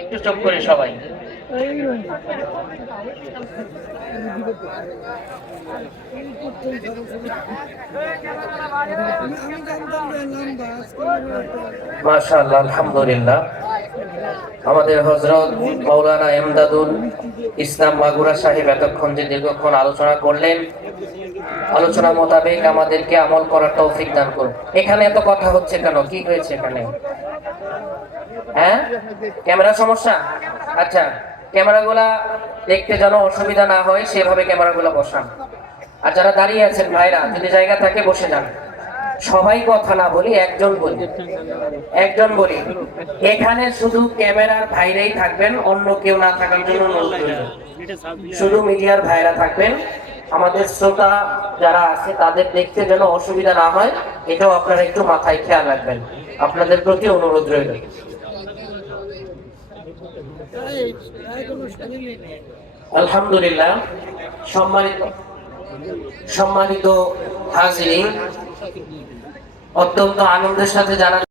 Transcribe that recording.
একটু চুপ করে সবাই। মাশাআল্লাহ, আলহামদুলিল্লাহ। আমাদের হযরত মাওলানা ইমদাদুল ইসলাম মাগুরা সাহেব এতক্ষণ যে দীর্ঘক্ষণ আলোচনা করলেন, আলোচনা মোতাবেক আমাদেরকে আমল করার তৌফিক দান করুন। এখানে এত কথা হচ্ছে কেন? কি হয়েছে এখানে? হ্যাঁ, ক্যামেরা সমস্যা? আচ্ছা, ক্যামেরাগুলা দেখতে যেন অসুবিধা না হয় সেভাবে ক্যামেরাগুলো বসান। আর যারা দাঁড়িয়ে আছেন ভাইরা, যদি জায়গা থাকে বসে যান। সবাই কথা না বলি, একজন বলি। এখানে শুধু ক্যামেরার ভাইরাই থাকবেন, অন্য কেউ না থাকার জন্য অনুরোধ রইল। শুধু মিডিয়ার ভাইরা থাকবেন। আমাদের শ্রোতা যারা আছে তাদের দেখতে যেন অসুবিধা না হয়, এটাও আপনারা একটু মাথায় খেয়াল রাখবেন। আপনাদের প্রতি অনুরোধ রইল। আলহামদুলিল্লাহ। সম্মানিত হাজিরিন, অত্যন্ত আনন্দের সাথে জানা